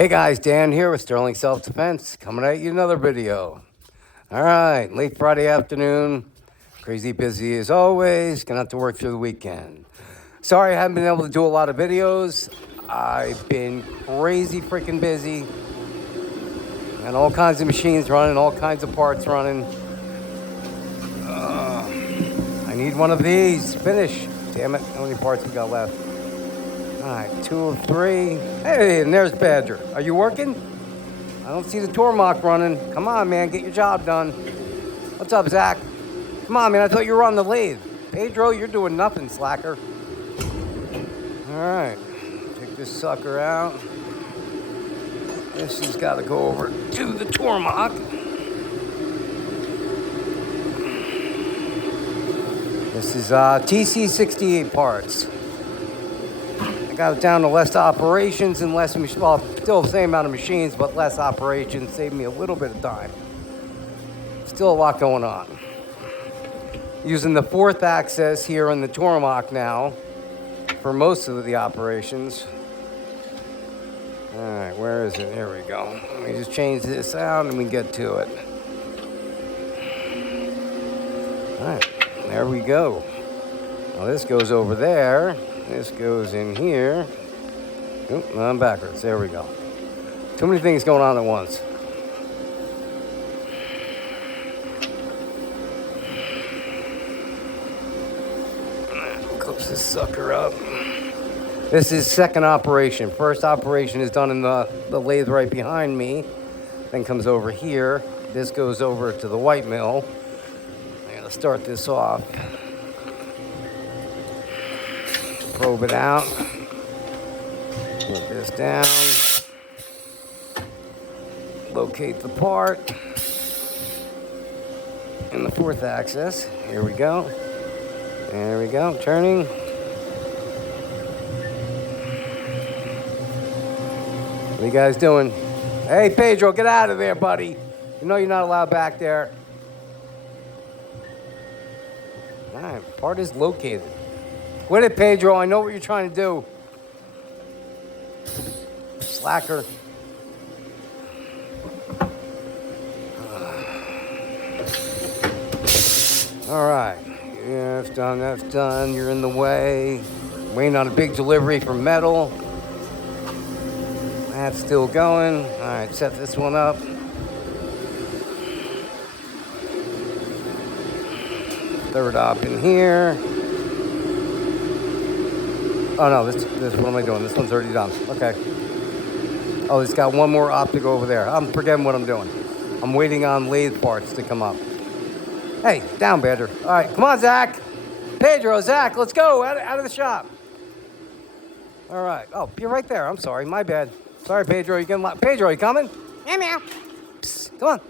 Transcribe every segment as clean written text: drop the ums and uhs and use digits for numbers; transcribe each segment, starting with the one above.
Hey guys, Dan here with Sterling Self Defense, coming at you another video. All right, late Friday afternoon, crazy busy as always, gonna have to work through the weekend. Sorry I haven't been able to do a lot of videos. I've been crazy freaking busy. Got all kinds of machines running, all kinds of parts running. I need one of these. Finish. Damn it, how many parts we got left? All right, 2 of 3. Hey, and there's Badger. Are you working? I don't see the Tormach running. Come on, man, get your job done. What's up, Zach? Come on, man, I thought you were on the lathe. Pedro, you're doing nothing, slacker. All right, take this sucker out. This has got to go over to the Tormach. This is TC68 parts. I got it down to less operations and less, well, still the same amount of machines, but less operations. Saved me a little bit of time. Still a lot going on. Using the 4th axis here in the Tormach now for most of the operations. All right, where is it? Here we go. Let me just change this out and we get to it. All right, there we go. Now this goes over there. This goes in here. Oop, I'm backwards. There we go. Too many things going on at once. Close this sucker up. This is second operation. First operation is done in the lathe right behind me. Then comes over here. This goes over to the white mill. I gotta start this off. Probe it out. Put this down. Locate the part. In the 4th axis. Here we go. There we go. Turning. What are you guys doing? Hey, Pedro, get out of there, buddy. You know you're not allowed back there. All right, part is located. Quit it, Pedro. I know what you're trying to do. Slacker. All right. Yeah, that's done. That's done. You're in the way. Waiting on a big delivery for metal. That's still going. All right, set this one up. Third op in here. Oh no, this what am I doing? This one's already done. Okay. Oh, it's got one more op to go over there. I'm forgetting what I'm doing. I'm waiting on lathe parts to come up. Hey, down, Badger. All right, come on, Zach. Pedro, Zach, let's go out of the shop. All right. Oh, you're right there. I'm sorry. My bad. Sorry, Pedro. You getting Pedro, you coming? Yeah, meow. Psst, come on.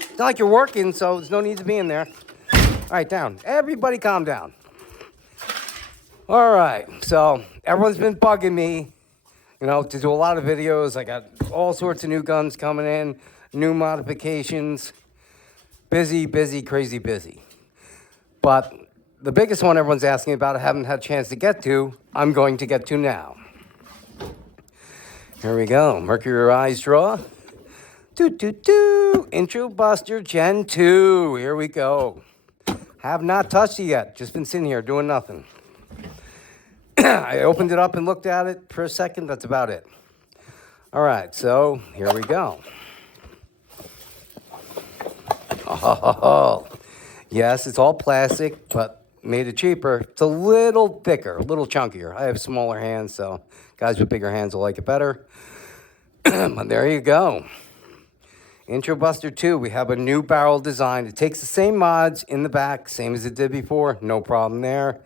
It's not like you're working, so there's no need to be in there. All right, down. Everybody calm down. All right, so everyone's been bugging me, to do a lot of videos. I got all sorts of new guns coming in, new modifications. Busy, busy, crazy busy. But the biggest one everyone's asking about, I haven't had a chance to get to, I'm going to get to now. Here we go, Mercury Rise Draw. Intrubuster Gen 2, here we go. Have not touched it yet, just been sitting here doing nothing. I opened it up and looked at it for a second. That's about it. All right, so here we go. Oh, yes, it's all plastic, but made it cheaper. It's a little thicker, a little chunkier. I have smaller hands, so guys with bigger hands will like it better. But there you go. Introbuster 2, we have a new barrel design. It takes the same mods in the back, same as it did before. No problem there.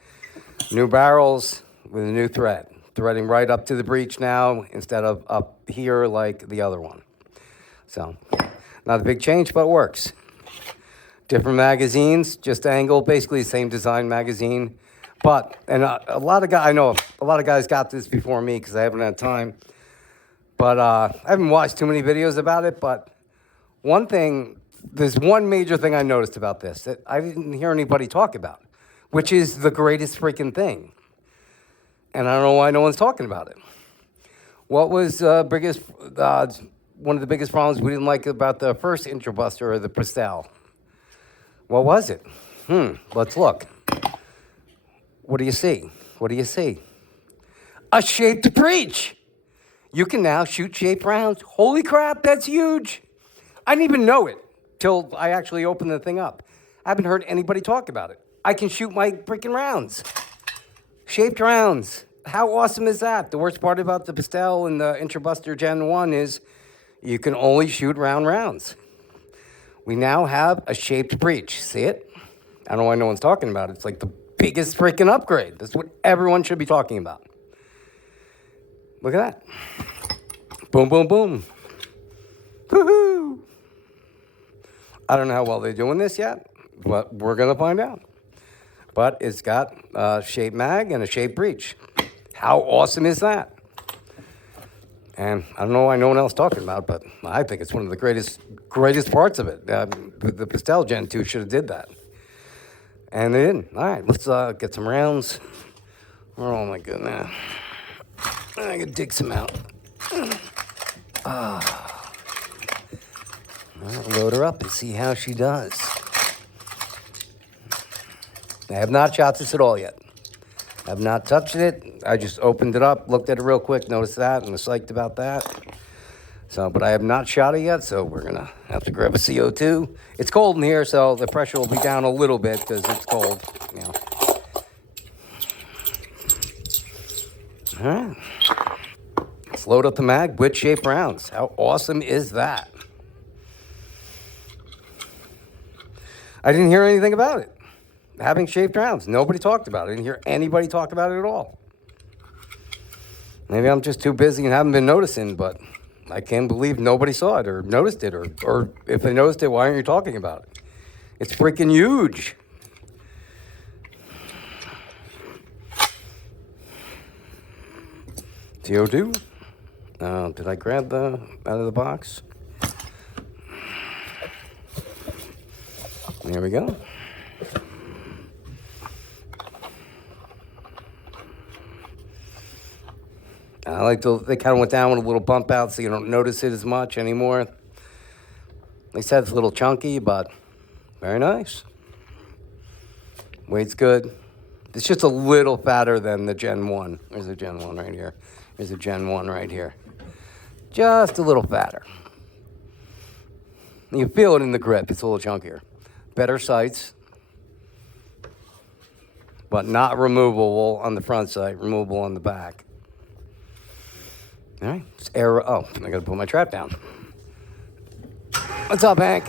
New barrels with a new thread. Threading right up to the breech now instead of up here like the other one. So, not a big change, but it works. Different magazines, just angle, basically the same design magazine. But, and a lot of guys, I know a lot of guys got this before me because I haven't had time. But I haven't watched too many videos about it, but there's one major thing I noticed about this that I didn't hear anybody talk about, which is the greatest freaking thing. And I don't know why no one's talking about it. What was one of the biggest problems we didn't like about the first Introbuster or the Pastel? What was it? Let's look. What do you see? What do you see? A shaped breech. You can now shoot shaped rounds. Holy crap, that's huge. I didn't even know it till I actually opened the thing up. I haven't heard anybody talk about it. I can shoot my freaking rounds. Shaped rounds. How awesome is that? The worst part about the Pastel and the Intrubuster Gen 1 is you can only shoot round rounds. We now have a shaped breech. See it? I don't know why no one's talking about it. It's like the biggest freaking upgrade. That's what everyone should be talking about. Look at that. Boom, boom, boom. Woohoo! I don't know how well they're doing this yet, but we're going to find out. But it's got a shaped mag and a shaped breech. How awesome is that? And I don't know why no one else talking about it, but I think it's one of the greatest parts of it. The Pastel Gen 2 should have did that. And they didn't. All right, let's get some rounds. Oh, my goodness. I can dig some out. Load her up and see how she does. I have not shot this at all yet. I have not touched it. I just opened it up, looked at it real quick, noticed that, and was psyched about that. So, but I have not shot it yet, so we're going to have to grab a CO2. It's cold in here, so the pressure will be down a little bit because it's cold. You know. All right. Let's load up the mag with shaped rounds. How awesome is that? I didn't hear anything about it. Having shaped rounds. Nobody talked about it. I didn't hear anybody talk about it at all. Maybe I'm just too busy and haven't been noticing, but I can't believe nobody saw it or noticed it. Or if they noticed it, why aren't you talking about it? It's freaking huge. CO2? Did I grab the out of the box? There we go. They kind of went down with a little bump out so you don't notice it as much anymore. They said it's a little chunky, but very nice. Weight's good. It's just a little fatter than the Gen 1. There's a Gen 1 right here. There's a Gen 1 right here. Just a little fatter. You feel it in the grip. It's a little chunkier. Better sights, but not removable on the front sight, removable on the back. All right, it's air. Oh, I gotta put my trap down. What's up, Hank?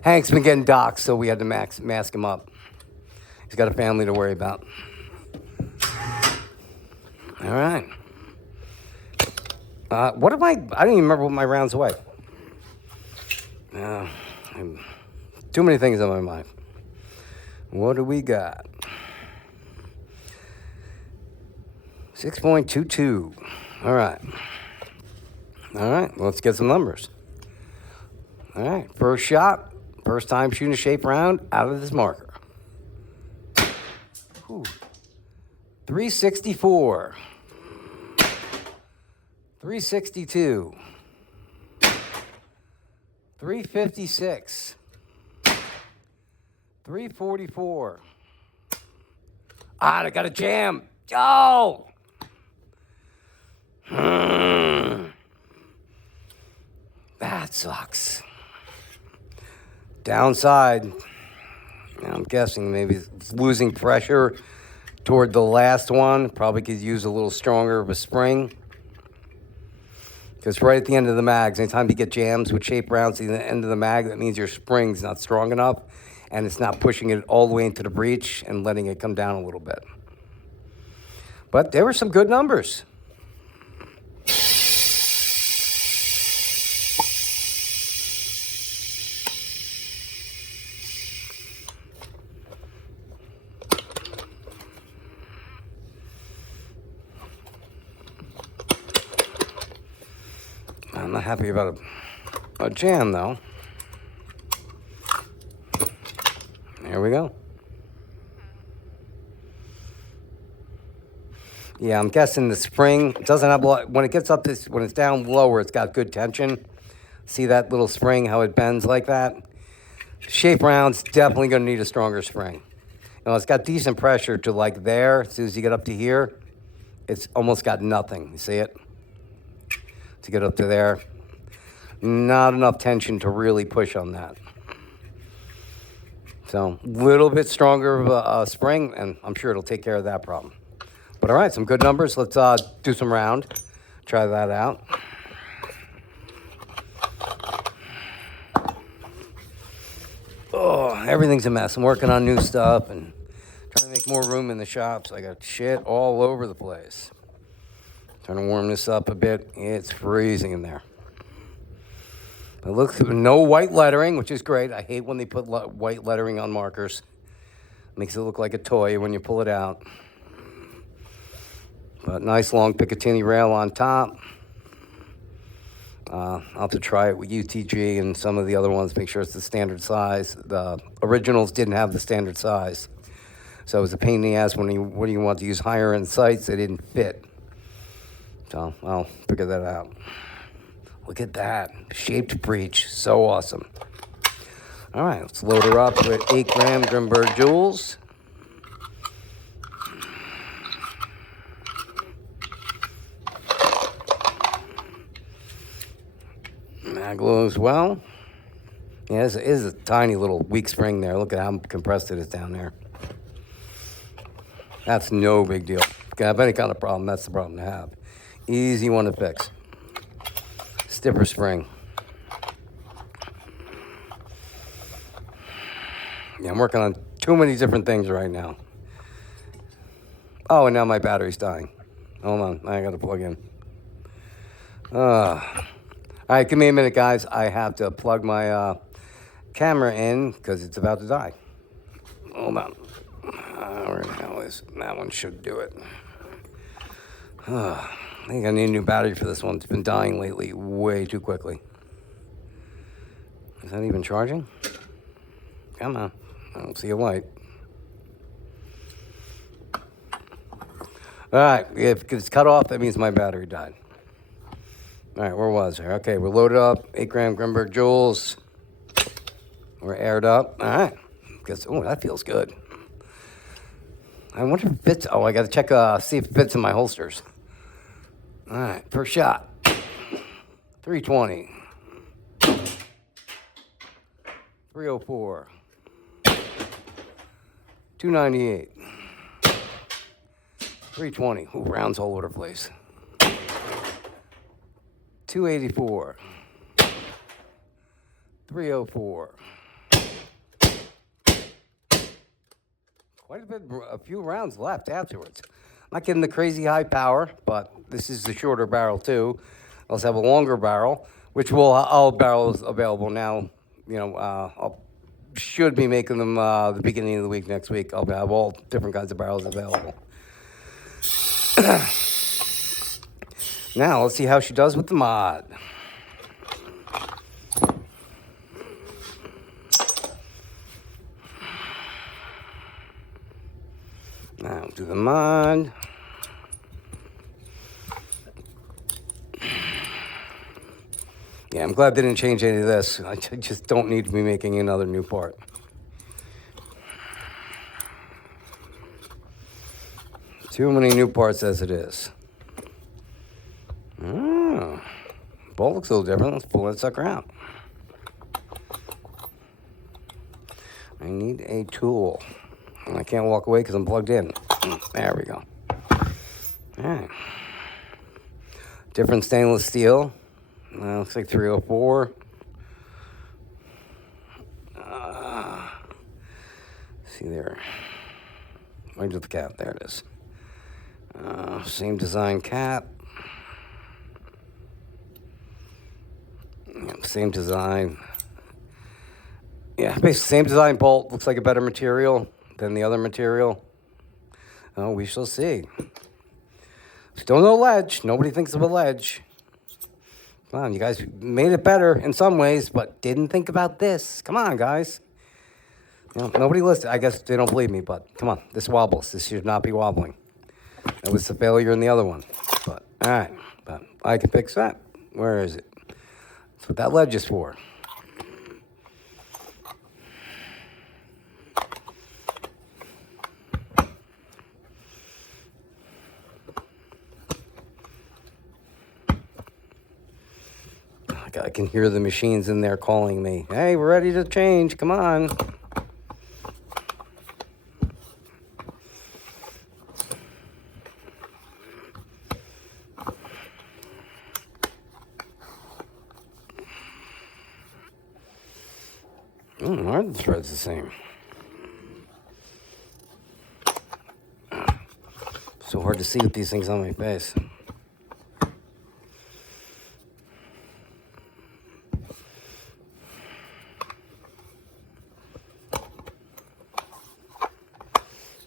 Hank's been getting doxxed, so we had to mask him up. He's got a family to worry about. All right. What am I didn't even remember what my rounds weigh. Too many things on my mind. What do we got? 6.22. All right. All right, let's get some numbers. All right, first shot, first time shooting a shape round out of this marker. 364. 362. 356. 344. I got a jam. Oh! That sucks. Downside, I'm guessing maybe it's losing pressure toward the last one. Probably could use a little stronger of a spring. Because right at the end of the mags, anytime you get jams with shape rounds at the end of the mag, that means your spring's not strong enough and it's not pushing it all the way into the breech and letting it come down a little bit. But there were some good numbers. I'm not happy about a jam, though. There we go. Yeah, I'm guessing the spring doesn't have a lot. When it gets up this, when it's down lower, it's got good tension. See that little spring, how it bends like that? Shape round's definitely going to need a stronger spring. Now, it's got decent pressure to like there. As soon as you get up to here, it's almost got nothing. You see it? To get up to there. Not enough tension to really push on that. So a little bit stronger of a spring, and I'm sure it'll take care of that problem. But all right, some good numbers. Let's do some round. Try that out. Oh, everything's a mess. I'm working on new stuff and trying to make more room in the shop, so I got shit all over the place. Trying to warm this up a bit. It's freezing in there. It looks no white lettering, which is great. I hate when they put white lettering on markers. Makes it look like a toy when you pull it out. But nice long Picatinny rail on top. I'll have to try it with UTG and some of the other ones, make sure it's the standard size. The originals didn't have the standard size. So it was a pain in the ass when you want to use higher end sights, they didn't fit. So I'll figure that out. Look at that. Shaped breech. So awesome. All right, let's load her up with 8 gram Grimberg jewels. Maglow as well. Yeah, this is a tiny little weak spring there. Look at how compressed it is down there. That's no big deal. If you have any kind of problem, that's the problem to have. Easy one to fix. Stiffer spring. Yeah, I'm working on too many different things right now. Oh, and now my battery's dying. Hold on, I gotta plug in. All right, give me a minute, guys. I have to plug my camera in because it's about to die. Hold on. Where the hell is it? That one should do it. I think I need a new battery for this one. It's been dying lately way too quickly. Is that even charging? Come on. I don't see a light. All right, if it's cut off, that means my battery died. All right, where was I? Okay, we're loaded up. 8 gram Grimberg jewels. We're aired up. All right. Oh, that feels good. I wonder if it fits. Oh, I got to check, see if it fits in my holsters. All right, first shot. 320. 304. 298. 320. Ooh, rounds all over the place. 284. 304. Quite a few rounds left afterwards. I'm not getting the crazy high power, but this is the shorter barrel too. I also have a longer barrel, which all barrels available now. You know, I should be making them the beginning of the week next week. I'll have all different kinds of barrels available. Now let's see how she does with the mod. Now do the mod. Yeah, I'm glad they didn't change any of this. I just don't need to be making another new part. Too many new parts as it is. Oh, bolt looks a little different. Let's pull that sucker out. I need a tool. And I can't walk away because I'm plugged in. There we go. All right. Different stainless steel. Looks like 304. See there. Where's the cap? There it is. Same design cap. Yep, same design. Yeah, basically same design bolt. Looks like a better material than the other material. Oh, we shall see. Still no ledge. Nobody thinks of a ledge. Come on, you guys made it better in some ways, but didn't think about this. Come on, guys. You know, nobody listened. I guess they don't believe me, but come on. This wobbles. This should not be wobbling. That was the failure in the other one. But, all right. But I can fix that. Where is it? That's what that ledge is for. I can hear the machines in there calling me. Hey, we're ready to change. Come on. Are the threads the same? So hard to see with these things on my face.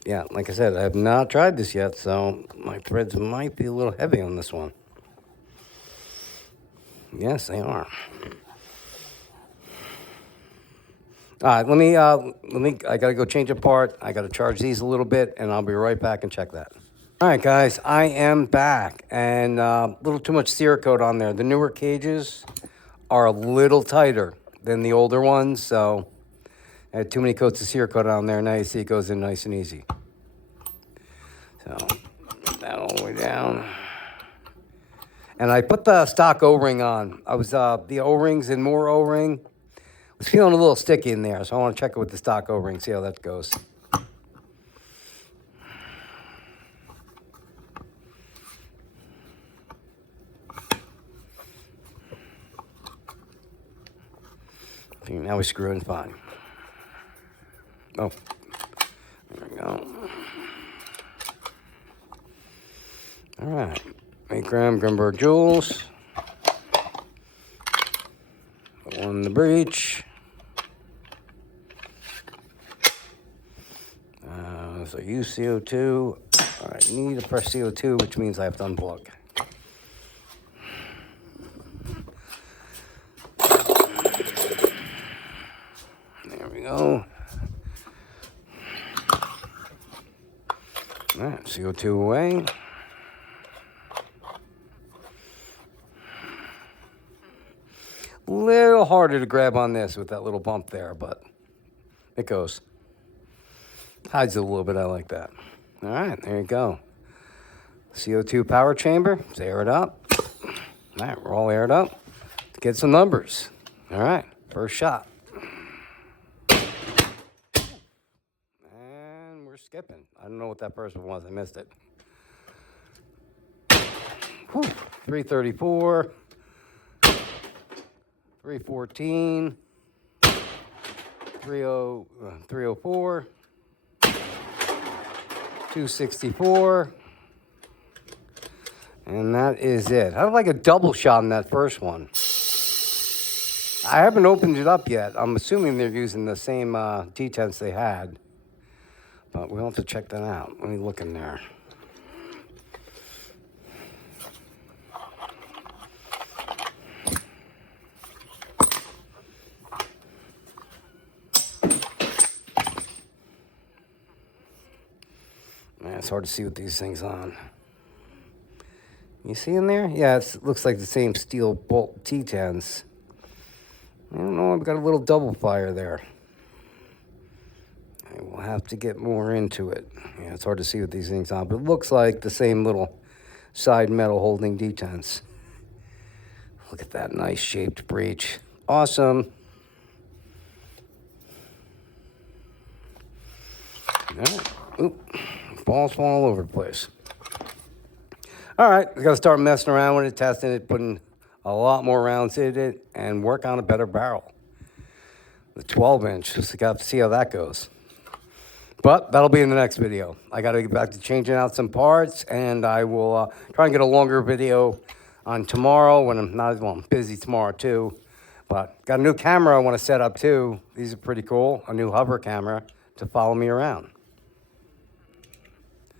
Yeah, like I said, I have not tried this yet, so my threads might be a little heavy on this one. Yes, they are. All right, let me, I gotta go change a part. I gotta charge these a little bit, and I'll be right back and check that. All right, guys, I am back, and a little too much Cerakote on there. The newer cages are a little tighter than the older ones, so I had too many coats of Cerakote on there. Now you see it goes in nice and easy. So, put that all the way down. And I put the stock O-ring on. I was, the O-rings and more O-ring. I was feeling a little sticky in there, so I want to check it with the stock O-ring, see how that goes. Okay, now we screw in fine. Oh, there we go. All right, 8 gram Grunberg jewels. Put one in the breech. So use CO2. All right, need to press CO2, which means I have to unplug. There we go. All right, CO2 away. A little harder to grab on this with that little bump there, but it goes. Hides it a little bit, I like that. All right, there you go. CO2 power chamber, let's air it up. All right, we're all aired up. Let's get some numbers. All right, first shot. And we're skipping. I don't know what that first one was, I missed it. Whew. 334. 314, 304, 264, and that is it. I have like a double shot in that first one. I haven't opened it up yet. I'm assuming they're using the same detents they had, but we'll have to check that out. Let me look in there. It's hard to see with these things on. You see in there? Yeah, it looks like the same steel bolt T10s. I don't know, I've got a little double fire there. I will have to get more into it. Yeah, it's hard to see with these things on, but it looks like the same little side metal holding detents. Look at that nice shaped breech. Awesome. All right. Oop. Balls fall all over the place. All right, we got to start messing around with it, testing it, putting a lot more rounds in it, and work on a better barrel. The 12-inch, just got to see how that goes. But that'll be in the next video. I got to get back to changing out some parts, and I will try and get a longer video on tomorrow when I'm not, well, I'm busy tomorrow too. But got a new camera I want to set up too. These are pretty cool. A new hover camera to follow me around.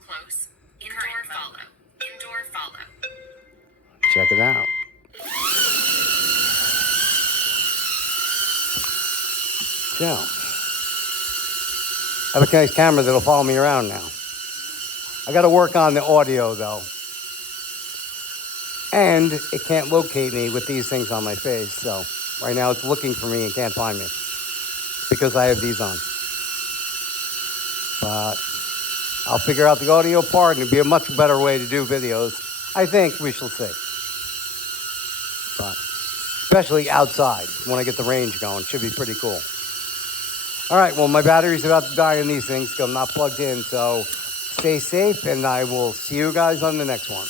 Close. Indoor follow. Indoor follow. Check it out. So, I have a nice camera that'll follow me around now. I got to work on the audio though. And it can't locate me with these things on my face. So right now it's looking for me and can't find me because I have these on. But I'll figure out the audio part and it'll be a much better way to do videos. I think we shall see. But especially outside when I get the range going, should be pretty cool. All right, well, my battery's about to die in these things because I'm not plugged in. So stay safe and I will see you guys on the next one.